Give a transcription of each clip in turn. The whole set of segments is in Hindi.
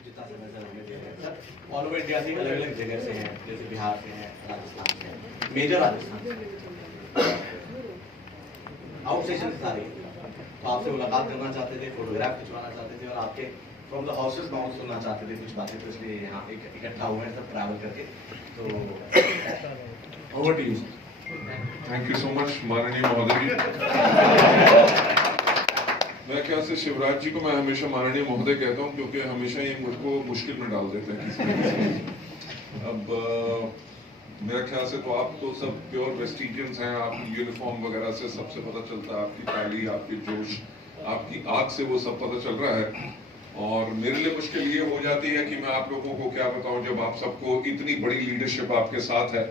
जितना समय सर हमें दे रहे हैं सर, ऑल ओवर इंडिया से अलग अलग जगह से हैं, जैसे बिहार से हैं, राजस्थान से हैं, मेजर राजस्थान से, आउट सेशन से सारे, तो आपसे मुलाकात करना चाहते थे, फोटोग्राफ खिंचवाना चाहते थे और आपके फ्रॉम द हाउसेस माउंट सुनना चाहते थे कुछ बातें, तो इसलिए यहाँ इकट्ठा हुए हैं सब ट्रैवल करके। तो over to you. Thank you so much माननीय महोदय जी। मैं क्या से शिवराज जी को मैं हमेशा माननीय महोदय कहता हूँ क्योंकि हमेशा ये मुझको मुश्किल में डाल देते हैं किसी। अब मेरा ख्याल से तो आप तो सब प्योर वेस्टिजियंस हैं, आप यूनिफॉर्म वगैरह से सबसे पता चलता है, आपकी ताली, आपकी जोश, आपकी आग से वो सब पता चल रहा है। और मेरे लिए मुश्किल ये हो जाती है कि मैं आप लोगों को क्या बताऊं, जब आप सबको इतनी बड़ी लीडरशिप आपके साथ है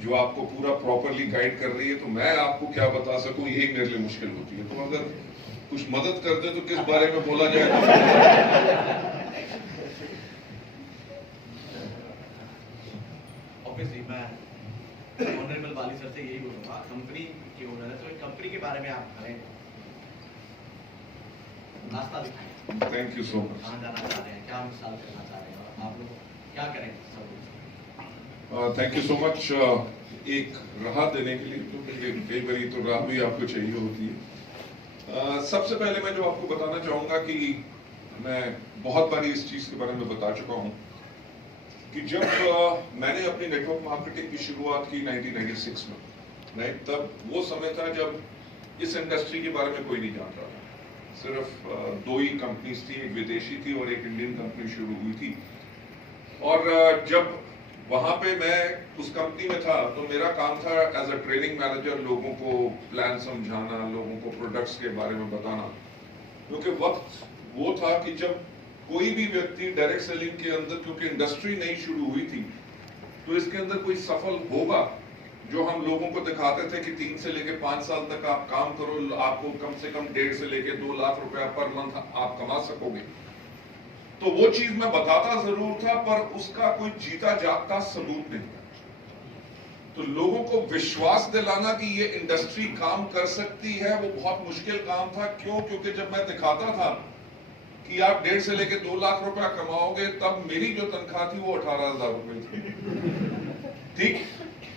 जो आपको पूरा प्रॉपरली गाइड कर रही है, तो मैं आपको क्या बता सकूं, यही मेरे लिए मुश्किल होती है। तो अगर कुछ मदद कर दे तो किस बारे में बोला जाए? ऑब्वियसली मैं ऑनरेबल वाली सर से यही बोलूंगा, कंपनी के ओनर है तो एक कंपनी के बारे में आप करें, रास्ता दिखाएं। Thank you so much. कहाँ जाना चाह रहे हैं, क्या मिसाल करना चाह रहे हैं और आप लोग क्या करें सब कुछ। थैंक यू सो मच एक राह देने के लिए, क्योंकि कई बार तो राह भी आपको चाहिए होती है। सबसे पहले मैं जो आपको बताना चाहूंगा कि मैं बहुत बारी इस चीज के बारे में बता चुका हूं कि जब मैंने अपनी नेटवर्क मार्केटिंग की शुरुआत की 1996 में, राइट, तब वो समय था जब इस इंडस्ट्री के बारे में कोई नहीं जानता था। सिर्फ दो ही कंपनीज थी, एक विदेशी थी और एक इंडियन कंपनी शुरू हुई थी। और जब वहां पे मैं उस कंपनी में था तो मेरा काम था एज अ ट्रेनिंग मैनेजर लोगों को प्लान समझाना, लोगों को प्रोडक्ट्स के बारे में बताना, क्योंकि वक्त वो था कि जब कोई भी व्यक्ति डायरेक्ट सेलिंग के अंदर, क्योंकि इंडस्ट्री नहीं शुरू हुई थी, तो इसके अंदर कोई सफल होगा जो हम लोगों को दिखाते थे कि 3 से लेके 5 साल तक आप काम करो, आपको कम से कम 1.5 से लेके 2 लाख रुपया पर मंथ आप कमा सकोगे। तो वो चीज मैं बताता जरूर था पर उसका कोई जीता जागता सबूत नहीं था। तो लोगों को विश्वास दिलाना कि ये इंडस्ट्री काम कर सकती है वो बहुत मुश्किल काम था। क्यों? क्योंकि जब मैं दिखाता था कि आप 1.5 से लेके 2 लाख रुपया कमाओगे, तब मेरी जो तनख्वाह थी वो 18,000 रुपए थी। ठीक,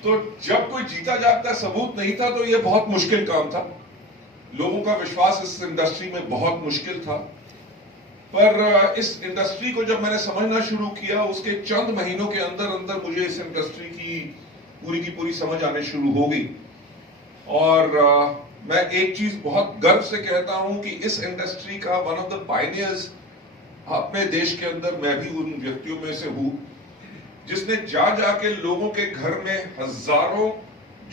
तो जब कोई जीता जागता सबूत नहीं था तो ये बहुत मुश्किल काम था। लोगों का विश्वास इस इंडस्ट्री में बहुत मुश्किल था। पर इस इंडस्ट्री को जब मैंने समझना शुरू किया, उसके चंद महीनों के अंदर अंदर मुझे इस इंडस्ट्री की पूरी समझ आने शुरू हो गई। और मैं एक चीज बहुत गर्व से कहता हूं कि इस इंडस्ट्री का वन ऑफ द पायनियर्स अपने देश के अंदर मैं भी उन व्यक्तियों में से हूं जिसने जाके लोगों के घर में हजारों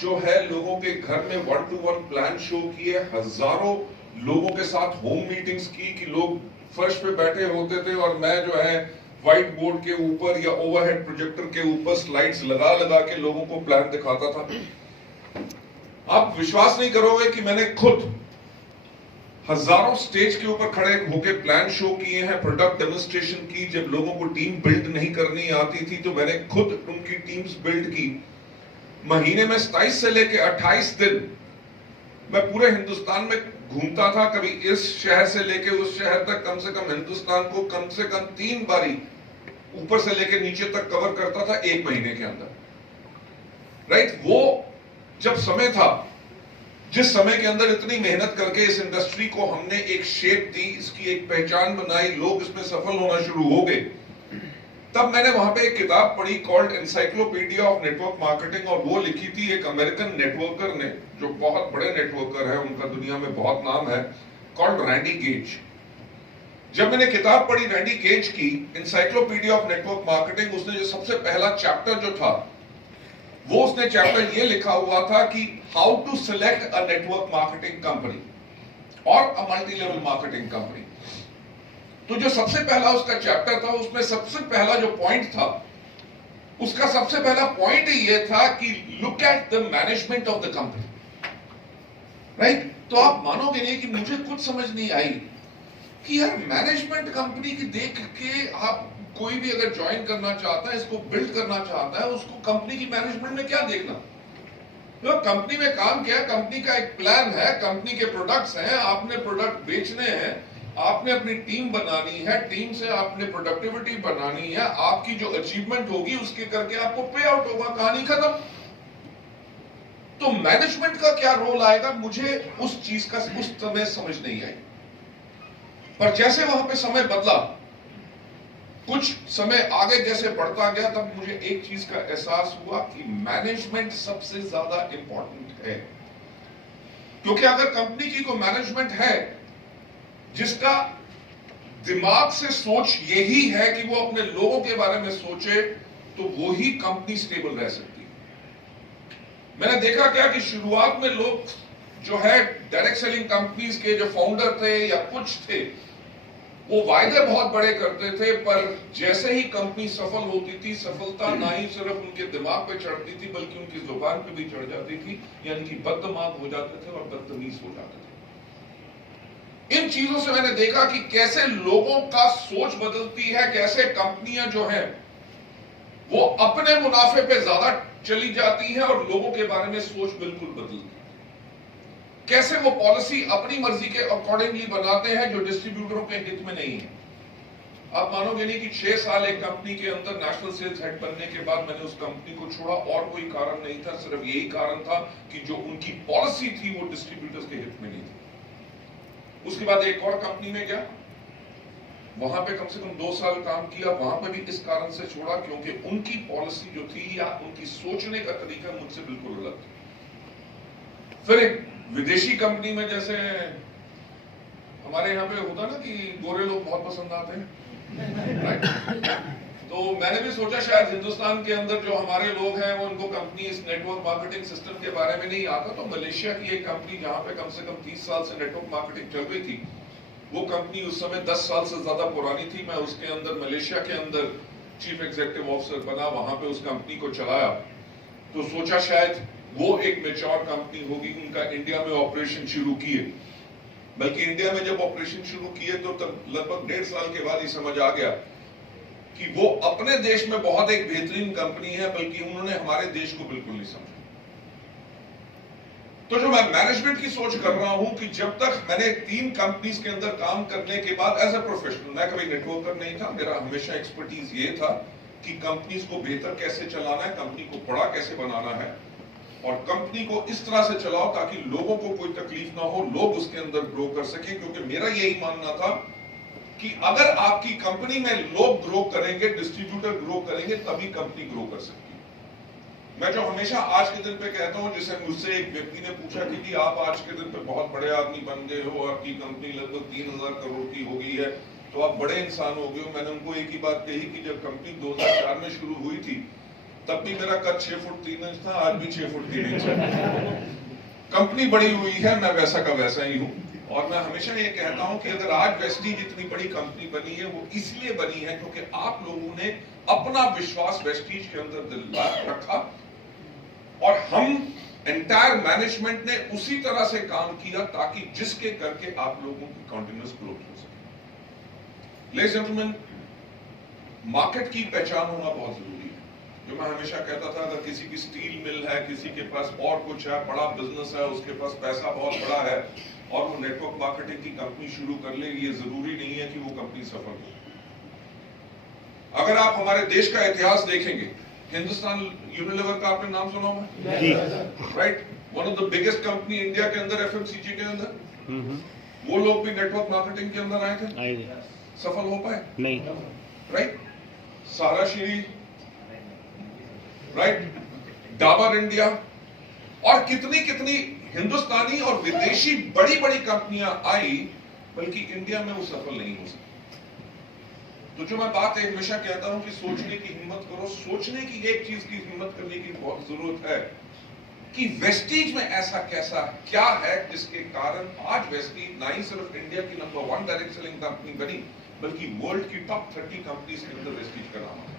जो है लोगों के घर में 1-to-1 प्लान शो किए, हजारों लोगों के साथ होम मीटिंग्स की कि लोग फर्श पे बैठे होते थे और मैं जो है व्हाइट बोर्ड के ऊपर या ओवरहेड प्रोजेक्टर के ऊपर स्लाइड्स लगा के लोगों को प्लान दिखाता था। आप विश्वास नहीं करोगे कि मैंने खुद हजारों स्टेज के ऊपर खड़े होकर प्लान शो किए हैं, प्रोडक्ट डेमोन्स्ट्रेशन की। जब लोगों को टीम बिल्ड नहीं करनी आती थी तो मैंने खुद उनकी टीम्स बिल्ड की। महीने में 27 से लेके 28 दिन मैं पूरे हिंदुस्तान में घूमता था, कभी इस शहर से लेके उस शहर तक, कम से कम हिंदुस्तान को कम से कम 3 बारी ऊपर से लेके नीचे तक कवर करता था 1 महीने के अंदर। राइट, वो जब समय था, जिस समय के अंदर इतनी मेहनत करके इस इंडस्ट्री को हमने एक शेप दी, इसकी एक पहचान बनाई, लोग इसमें सफल होना शुरू हो गए, तब मैंने वहां पे एक किताब पढ़ी called encyclopedia of network marketing. और वो लिखी थी एक अमेरिकन नेटवर्कर ने, जो बहुत बड़े नेटवर्कर है, उनका दुनिया में बहुत नाम है, कॉल्ड रैंडी गेज। जब मैंने किताब पढ़ी रैंडी केज की इंसाइक्लोपीडिया ऑफ नेटवर्क मार्केटिंग, उसने जो सबसे पहला चैप्टर जो था वो उसने चैप्टर ये लिखा हुआ था कि how to select a network marketing company और a multi level marketing company. तो जो सबसे पहला उसका चैप्टर था उसमें सबसे पहला जो पॉइंट था, उसका सबसे पहला पॉइंट ये था कि look at the management of the company, right. तो आप मानोगे नहीं कि मुझे कुछ समझ नहीं आई कि यार मैनेजमेंट कंपनी की देख के आप कोई भी अगर ज्वाइन करना चाहता है, इसको बिल्ड करना चाहता है, उसको कंपनी की मैनेजमेंट में क्या देखना। तो कंपनी में काम क्या है, कंपनी का एक प्लान है, कंपनी के प्रोडक्ट्स हैं, आपने प्रोडक्ट बेचने हैं, आपने अपनी टीम बनानी है, टीम से आपने प्रोडक्टिविटी बनानी है, आपकी जो अचीवमेंट होगी उसके करके आपको पे आउट होगा, कहानी खत्म। तो मैनेजमेंट का क्या रोल आएगा, मुझे उस चीज का उस समय समझ नहीं आई। पर जैसे वहां पे समय बदला, कुछ समय आगे जैसे बढ़ता गया, तब मुझे एक चीज का एहसास हुआ कि मैनेजमेंट सबसे ज्यादा इंपॉर्टेंट है। क्योंकि अगर कंपनी की कोई मैनेजमेंट है जिसका दिमाग से सोच यही है कि वो अपने लोगों के बारे में सोचे, तो वो ही कंपनी स्टेबल रह सकती है। मैंने देखा क्या कि शुरुआत में लोग जो है डायरेक्ट सेलिंग कंपनीज के जो फाउंडर थे या कुछ थे, वो वायदे बहुत बड़े करते थे, पर जैसे ही कंपनी सफल होती थी, सफलता ना ही सिर्फ उनके दिमाग पे चढ़ती थी बल्कि उनकी जुबान पे भी चढ़ जाती थी, यानी कि बददिमाग हो जाते थे और बदतमीज हो जाते थे। इन चीजों से मैंने देखा कि कैसे लोगों का सोच बदलती है, कैसे कंपनियां जो है वो अपने मुनाफे पे ज्यादा चली जाती हैं और लोगों के बारे में सोच बिल्कुल बदलती है। कैसे वो पॉलिसी अपनी मर्जी के अकॉर्डिंगली बनाते हैं जो डिस्ट्रीब्यूटरों के हित में नहीं है। आप मानोगे नहीं कि 6 साल एक कंपनी के अंदर नेशनल सेल्स हेड बनने के बाद मैंने उस कंपनी को छोड़ा, और कोई कारण नहीं था, सिर्फ यही कारण था कि जो उनकी पॉलिसी थी वो डिस्ट्रीब्यूटर्स के हित में नहीं थी। उसके बाद एक और कंपनी में गया, वहां पे कम से कम 2 साल काम किया, वहां पे भी इस कारण से छोड़ा क्योंकि उनकी पॉलिसी जो थी या उनकी सोचने का तरीका मुझसे बिल्कुल अलग था। फिर एक विदेशी कंपनी में, जैसे हमारे यहाँ पे होता ना कि गोरे लोग बहुत पसंद आते हैं, राइट। तो मैंने भी सोचा शायद हिंदुस्तान के अंदर जो हमारे लोग हैं वो उनको कंपनी इस नेटवर्क मार्केटिंग सिस्टम के बारे में नहीं आता। तो मलेशिया की एक कंपनी जहां पे कम से कम 30 साल से नेटवर्क मार्केटिंग चल रही थी, वो कंपनी उस समय 10 साल से ज्यादा पुरानी थी। मैं उसके अंदर मलेशिया के अंदर चीफ एग्जीक्यूटिव ऑफिसर बना, वहां पे उस कंपनी को चलाया। तो सोचा शायद वो एक मैच्योर कंपनी होगी, उनका इंडिया में ऑपरेशन शुरू किए। बल्कि इंडिया में जब ऑपरेशन शुरू किए तो तब लगभग 1.5 साल के बाद ही समझ आ गया कि वो अपने देश में बहुत एक बेहतरीन कंपनी है, बल्कि उन्होंने हमारे देश को बिल्कुल नहीं समझा। तो जो मैं मैनेजमेंट की सोच कर रहा हूं कि जब तक मैंने 3 कंपनीज के अंदर काम करने के बाद एज अ प्रोफेशनल, मैं कभी नेटवर्कर नहीं था, मेरा हमेशा एक्सपर्टीज ये था कि कंपनीज को बेहतर कैसे चलाना है, कंपनी को बड़ा कैसे बनाना है और कंपनी को इस तरह से चलाओ ताकि लोगों को कोई तकलीफ ना हो, लोग उसके अंदर ग्रो कर सके। क्योंकि मेरा यही मानना था कि अगर आपकी कंपनी में लोग ग्रो करेंगे, डिस्ट्रीब्यूटर ग्रो करेंगे, तभी कंपनी ग्रो कर सकती है। मैं जो हमेशा आज के दिन पे कहता हूं, जैसे मुझसे एक व्यक्ति ने पूछा कि आप आज के दिन पे बहुत बड़े आदमी बन गए हो, आपकी कंपनी लगभग 3000 करोड़ की हो गई है, तो आप बड़े इंसान हो गए हो। मैंने उनको एक ही बात कही कि जब कंपनी 2004 में शुरू हुई थी तब भी मेरा कद 6 फुट 3 इंच था, आज भी 6 फुट 3 इंच है। कंपनी बड़ी हुई है, मैं वैसा का वैसा ही हूं। और मैं हमेशा ये कहता हूं कि अगर आज वेस्टीज इतनी बड़ी कंपनी बनी है, वो इसलिए बनी है क्योंकि आप लोगों ने अपना विश्वास वेस्टीज के अंदर दिलवा रखा और हम एंटायर मैनेजमेंट ने उसी तरह से काम किया ताकि जिसके करके आप लोगों की कंटिन्यूअस ग्रोथ हो सके। लेडीज एंड जेंटलमैन, मार्केट की पहचान होना बहुत जरूरी है। जो मैं हमेशा कहता था, अगर किसी की स्टील मिल है, किसी के पास और कुछ है, बड़ा बिजनेस है, उसके पास पैसा बहुत बड़ा है और वो नेटवर्क मार्केटिंग की कंपनी शुरू कर ले, ये जरूरी नहीं है कि वो कंपनी सफल हो। अगर आप हमारे देश का इतिहास देखेंगे, हिंदुस्तान यूनिलीवर का आपने नाम सुना होगा, right, one of the biggest company India के अंदर, एफएमसीजी के अंदर, वो लोग भी नेटवर्क मार्केटिंग के अंदर आए थे, सफल हो पाए नहीं, राइट। सारा श्री, राइट, डाबर इंडिया और कितनी कितनी हिंदुस्तानी और विदेशी बड़ी बड़ी कंपनियां आई, बल्कि इंडिया में वो सफल नहीं हो सकी। तो जो मैं बात हमेशा कहता हूं कि सोचने की हिम्मत करो, सोचने की एक चीज की हिम्मत करने की बहुत जरूरत है कि वेस्टीज में ऐसा कैसा क्या है जिसके कारण आज वेस्टीज ना ही सिर्फ इंडिया की नंबर 1 डायरेक्ट सेलिंग कंपनी बनी, बल्कि वर्ल्ड की टॉप 30 कंपनीज के अंदर वेस्टीज का नाम है।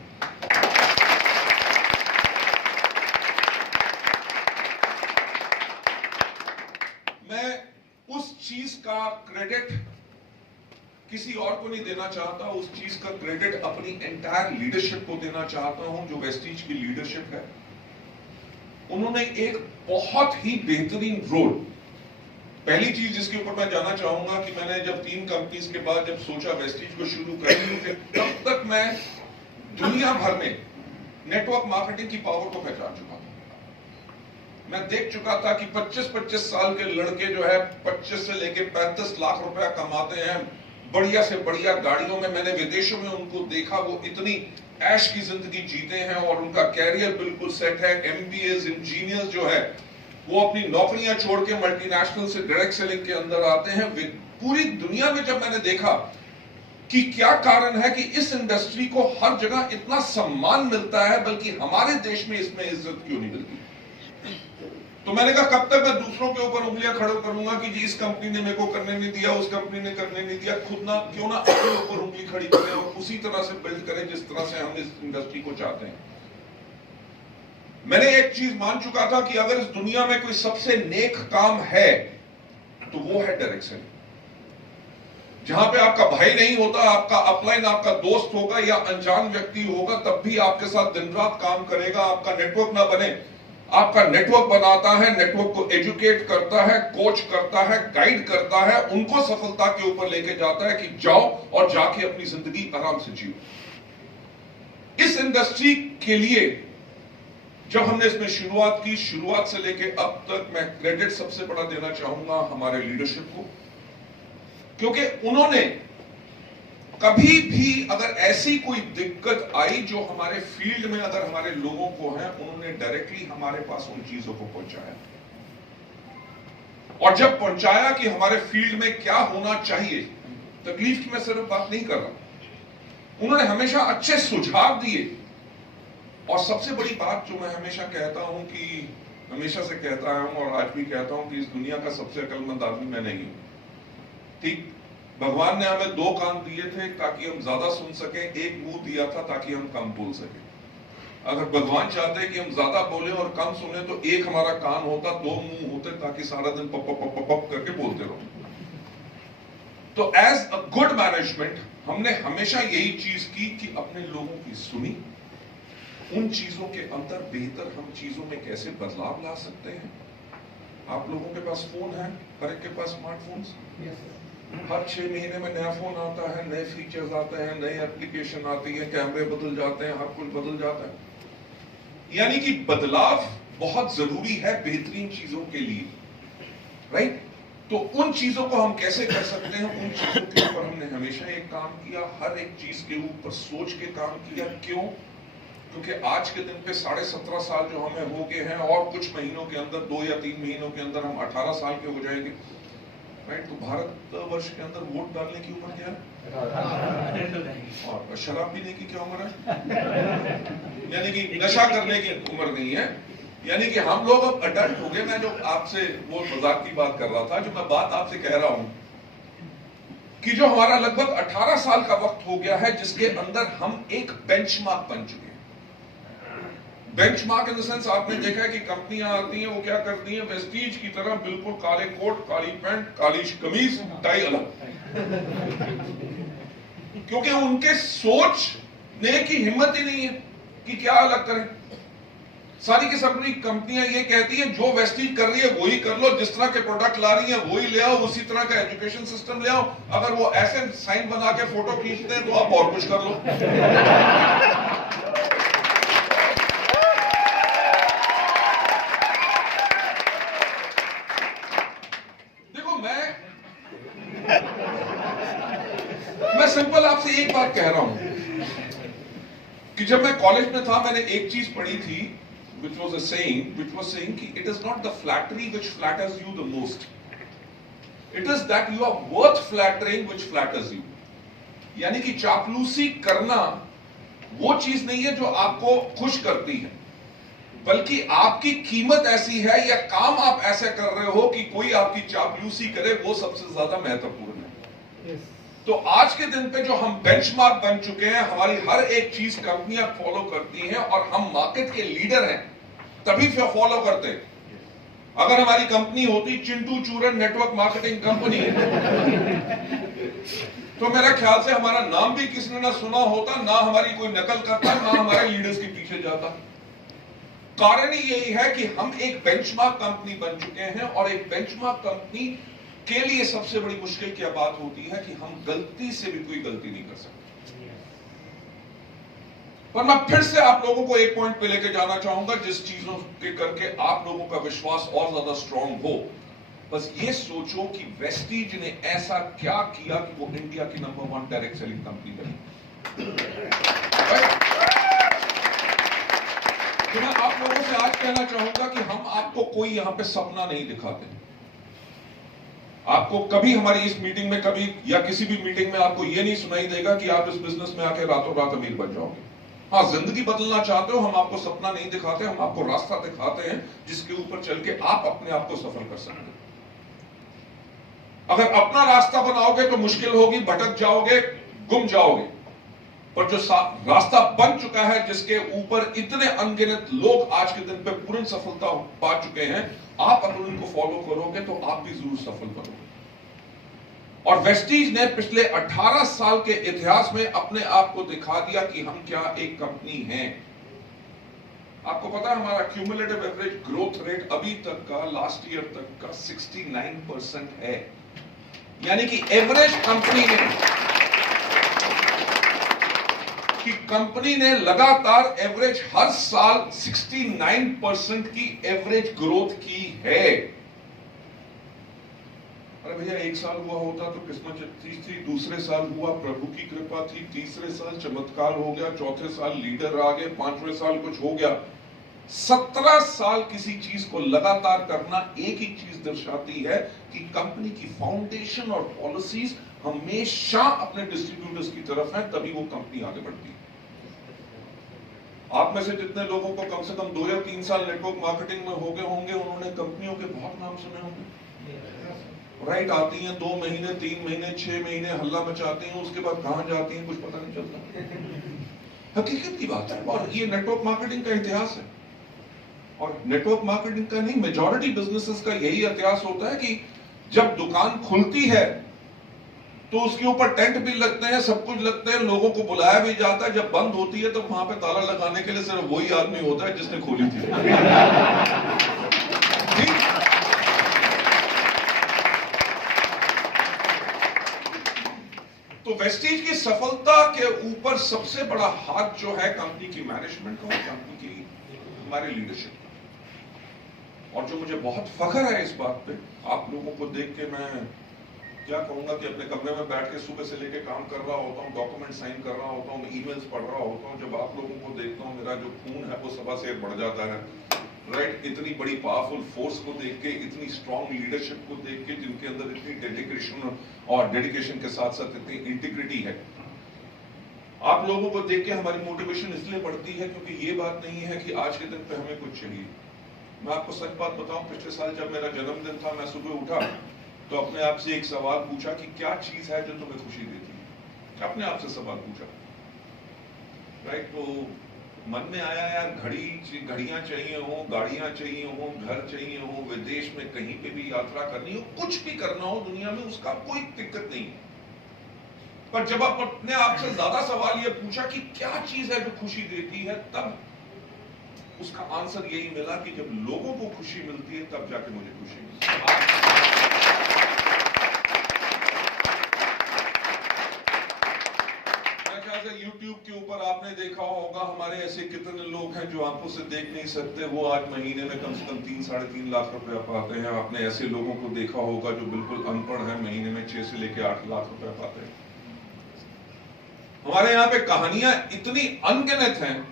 मैं उस चीज का क्रेडिट किसी और को नहीं देना चाहता, उस चीज का क्रेडिट अपनी एंटायर लीडरशिप को देना चाहता हूं। जो वेस्टीज की लीडरशिप है, उन्होंने एक बहुत ही बेहतरीन रोल, पहली चीज जिसके ऊपर मैं जाना चाहूंगा कि मैंने जब 3 कंपनीज के बाद जब सोचा वेस्टीज को शुरू करने, तब तक मैं दुनिया भर में नेटवर्क मार्केटिंग की पावर को पहचान चुका था। मैं देख चुका था कि 25-25 साल के लड़के जो है 25 से लेके 35 लाख रुपया कमाते हैं, बढ़िया से बढ़िया गाड़ियों में। मैंने विदेशों में उनको देखा, वो इतनी ऐश की जिंदगी जीते हैं और उनका कैरियर बिल्कुल सेट है। एमबीएस इंजीनियर्स जो है वो अपनी नौकरियां छोड़ के मल्टीनेशनल से डायरेक्ट सेलिंग के अंदर आते हैं। पूरी दुनिया में जब मैंने देखा कि क्या कारण है कि इस इंडस्ट्री को हर जगह इतना सम्मान मिलता है, बल्कि हमारे देश में इसमें इज्जत क्यों नहीं मिलती, तो मैंने कहा कब तक मैं दूसरों के ऊपर उंगलियां खड़े करूंगा कि जी इस कंपनी ने मेरे को करने नहीं दिया, उस कंपनी ने करने नहीं दिया। खुद ना क्यों ना अपने ऊपर उंगली खड़ी करें और उसी तरह से बिल्ड करें जिस तरह से हम इस इंडस्ट्री को चाहते हैं। मैंने एक चीज मान चुका था कि अगर इस दुनिया में कोई सबसे नेक काम है तो वो है डायरेक्ट सेलिंग। जहां पे आपका भाई नहीं होता, आपका अपलाइन आपका दोस्त होगा या अनजान व्यक्ति होगा, तब भी आपके साथ दिन रात काम करेगा। आपका नेटवर्क ना बने, आपका नेटवर्क बनाता है, नेटवर्क को एजुकेट करता है, कोच करता है, गाइड करता है, उनको सफलता के ऊपर लेके जाता है कि जाओ और जाके अपनी जिंदगी आराम से जियो। इस इंडस्ट्री के लिए जब हमने इसमें शुरुआत की, शुरुआत से लेके अब तक मैं क्रेडिट सबसे बड़ा देना चाहूंगा हमारे लीडरशिप को, क्योंकि उन्होंने कभी भी अगर ऐसी कोई दिक्कत आई जो हमारे फील्ड में अगर हमारे लोगों को है, उन्होंने डायरेक्टली हमारे पास उन चीजों को पहुंचाया। और जब पहुंचाया कि हमारे फील्ड में क्या होना चाहिए, तकलीफ की मैं सिर्फ बात नहीं कर रहा, उन्होंने हमेशा अच्छे सुझाव दिए। और सबसे बड़ी बात जो मैं हमेशा कहता हूं कि हमेशा से कहता हूं और आज भी कहता हूं कि इस दुनिया का सबसे अक्लमंद आदमी मैं नहीं हूं। ठीक, भगवान ने हमें 2 कान दिए थे ताकि हम ज्यादा सुन सके, एक मुंह दिया था ताकि हम कम बोल सके। अगर भगवान चाहते कि हम ज्यादा बोले और कम सुने तो एक हमारा कान होता, 2 मुंह होते ताकि सारा दिन पप पप पप पप करके बोलते रहो। तो एज अ गुड मैनेजमेंट हमने हमेशा यही चीज की कि अपने लोगों की सुनी, उन चीजों के अंदर बेहतर हम चीजों में कैसे बदलाव ला सकते हैं। आप लोगों के पास फोन है, हर एक के पास स्मार्टफोन्स, हर 6 महीने में नया फोन आता है, नए फीचर्स आते हैं, नई एप्लीकेशन आती है, कैमरे बदल जाते हैं, हर कुछ बदल जाता है। यानी कि बदलाव बहुत जरूरी है बेहतरीन चीजों के लिए, राइट? तो उन चीजों को हम कैसे कर सकते हैं, उन चीजों के ऊपर हमने हमेशा एक काम किया, हर एक चीज के ऊपर सोच के काम किया। क्यों? क्योंकि आज के दिन पे 17.5 साल जो हमें हो गए हैं और कुछ महीनों के अंदर, 2 या 3 महीनों के अंदर हम 18 साल के हो जाएंगे, राइट? तो भारतवर्ष के अंदर वोट डालने की उम्र क्या है और शराब पीने की क्या उम्र है? यानी कि नशा करने की उम्र नहीं है। यानी कि हम लोग अब अडल्ट हो गए। मैं जो आपसे वो मजाक की बात कर रहा था, जो मैं बात आपसे कह रहा हूं कि जो हमारा लगभग 18 साल का वक्त हो गया है जिसके अंदर हम एक बेंचमार्क बन चुके हैं। बेंचमार्क इन द सेंस आपने देखा है कि कंपनियां आती हैं, वो क्या करती हैं, वेस्टीज की तरह बिल्कुल काले कोट, काली पैंट, काली कमीज, टाई अलग, क्योंकि उनके सोचने की हिम्मत ही नहीं है कि क्या अलग करें। सारी की सारी कंपनियां ये कहती हैं जो वेस्टीज कर रही है वही कर लो, जिस तरह के प्रोडक्ट ला रही है वही ले आओ, उसी तरह का एजुकेशन सिस्टम ले आओ। अगर वो ऐसे साइन बना के फोटो खींचते हैं तो आप और कुछ कर लो। मैं सिंपल आपसे एक बात कह रहा हूं कि जब मैं कॉलेज में था, मैंने एक चीज पढ़ी थी which was saying कि it is not the flattery which flatters you the most, it is that you are worth flattering which flatters you। यानी कि चापलूसी करना वो चीज नहीं है जो आपको खुश करती है, बल्कि आपकी कीमत ऐसी है या काम आप ऐसे कर रहे हो कि कोई आपकी चापलूसी करे, वो सबसे ज्यादा महत्वपूर्ण है। तो आज के दिन पे जो हम बेंचमार्क बन चुके हैं, हमारी हर एक चीज कंपनियां फॉलो करती हैं और हम मार्केट के लीडर हैं तभी फॉलो करते हैं। अगर हमारी कंपनी होती चिंटू चूरन नेटवर्क मार्केटिंग कंपनी, तो मेरा ख्याल से हमारा नाम भी किसी ने ना सुना होता, ना हमारी कोई नकल करता, ना हमारे लीडर्स के पीछे जाता। कारण ही यही है कि हम एक बेंचमार्क कंपनी बन चुके हैं, और एक बेंचमार्क कंपनी के लिए सबसे बड़ी मुश्किल क्या बात होती है कि हम गलती से भी कोई गलती नहीं कर सकते। पर मैं फिर से आप लोगों को एक पॉइंट पे लेके जाना चाहूंगा, जिस चीजों के करके आप लोगों का विश्वास और ज्यादा स्ट्रांग हो। बस ये सोचो कि वेस्टीज ने ऐसा क्या किया कि वो इंडिया की नंबर 1 डायरेक्ट सेलिंग कंपनी बनी। तो मैं आप लोगों से आज कहना चाहूंगा कि हम आपको कोई यहां पे सपना नहीं दिखाते। आपको कभी हमारी इस मीटिंग में कभी या किसी भी मीटिंग में आपको यह नहीं सुनाई देगा कि आप इस बिजनेस में आके रातों रात अमीर बन जाओगे। हाँ, जिंदगी बदलना चाहते हो, हम आपको सपना नहीं दिखाते, हम आपको रास्ता दिखाते हैं जिसके ऊपर चल के आप अपने आप को सफल कर सकते हैं। अगर अपना रास्ता बनाओगे तो मुश्किल होगी, भटक जाओगे, गुम जाओगे। पर जो रास्ता बन चुका है, जिसके ऊपर इतने अनगिनत लोग आज के दिन पे पूर्ण सफलता पा चुके हैं, आप अगर उनको फॉलो करोगे तो आप भी जरूर सफल बनोगे। और वेस्टीज ने पिछले 18 साल के इतिहास में अपने आप को दिखा दिया कि हम क्या एक कंपनी हैं। आपको पता है हमारा क्यूमुलेटिव एवरेज ग्रोथ रेट अभी तक का, लास्ट ईयर तक का 69% है। यानी कि एवरेज कंपनी ने लगातार एवरेज हर साल 69% की एवरेज ग्रोथ की है। अरे भैया, एक साल हुआ होता तो किस्मत थी, दूसरे साल हुआ प्रभु की कृपा थी, तीसरे साल चमत्कार हो गया, चौथे साल लीडर आ गए, 5वें साल कुछ हो गया। 17 साल किसी चीज को लगातार करना एक ही चीज दर्शाती है कि कंपनी की फाउंडेशन और पॉलिसीज हमेशा अपने डिस्ट्रीब्यूटर्स की तरफ है, तभी वो कंपनी आगे बढ़ती है। आप में से जितने लोगों को कम से कम 2 या 3 साल नेटवर्क मार्केटिंग में हो गए होंगे, उन्होंने कंपनियों के बहुत नाम सुने होंगे। राइट, आती हैं 2 महीने, 3 महीने, 6 महीने हल्ला मचाती हैं, उसके बाद कहां जाती हैं कुछ पता नहीं चलता। हकीकत की बात है, और ये नेटवर्क मार्केटिंग का इतिहास है। और नेटवर्क मार्केटिंग का नहीं, मेजॉरिटी बिजनेसेस का यही इतिहास होता है कि जब दुकान खुलती है तो उसके ऊपर टेंट भी लगते हैं, सब कुछ लगते हैं, लोगों को बुलाया भी जाता है। जब बंद होती है तो वहां पे ताला लगाने के लिए सिर्फ वही आदमी होता है जिसने खोली थी। तो वेस्टीज की सफलता के ऊपर सबसे बड़ा हाथ जो है कंपनी की मैनेजमेंट का और कंपनी की हमारे लीडरशिप का। और जो मुझे बहुत फख्र है इस बात पे, आप लोगों को देख के मैं क्या कहूंगा कि अपने कमरे में बैठ के सुबह से लेके काम कर रहा होता हूँ, डॉक्यूमेंट साइन कर रहा होता हूँ, ईमेल्स पढ़ रहा होता हूँ। जब आप लोगों को देखता हूँ, मेरा जो खून है वो सवा से बढ़ जाता है। राइट, इतनी बड़ी पावरफुल फोर्स को देख के, इतनी स्ट्रॉन्ग लीडरशिप को देख के, जिनके अंदर इतनी डेडिकेशन के साथ साथ इतनी इंटीग्रिटी है। आप लोगों को देख के हमारी मोटिवेशन इसलिए बढ़ती है क्योंकि ये बात नहीं है कि आज के दिन पे हमें कुछ चाहिए। मैं आपको सच बात बताऊं, पिछले साल जब मेरा जन्मदिन था, मैं सुबह उठा तो अपने आप से एक सवाल पूछा कि क्या चीज है जो तुम्हें खुशी देती है। अपने आप से सवाल पूछा। राइट, तो मन में आया यार, घड़ियां चाहिए हो, गाड़ियां चाहिए हो, घर चाहिए हो, विदेश में कहीं पे भी यात्रा करनी हो, कुछ भी करना हो दुनिया में, उसका कोई दिक्कत नहीं है। पर जब आप अपने आप से ज्यादा सवाल ये पूछा कि क्या चीज है जो खुशी देती है, तब उसका आंसर यही मिला कि जब लोगों को खुशी मिलती है तब जाके मुझे खुशी मिलती है। YouTube के ऊपर आपने देखा होगा, हमारे ऐसे कितने लोग हैं जो आंखों से देख नहीं सकते, वो आज महीने में कम से कम 3-3.5 लाख रुपया पाते हैं। आपने ऐसे लोगों को देखा होगा जो बिल्कुल अनपढ़ हैं, महीने में 6 से लेकर 8 लाख रुपया पाते हैं। हमारे यहाँ पे कहानियां इतनी अनगिनत हैं।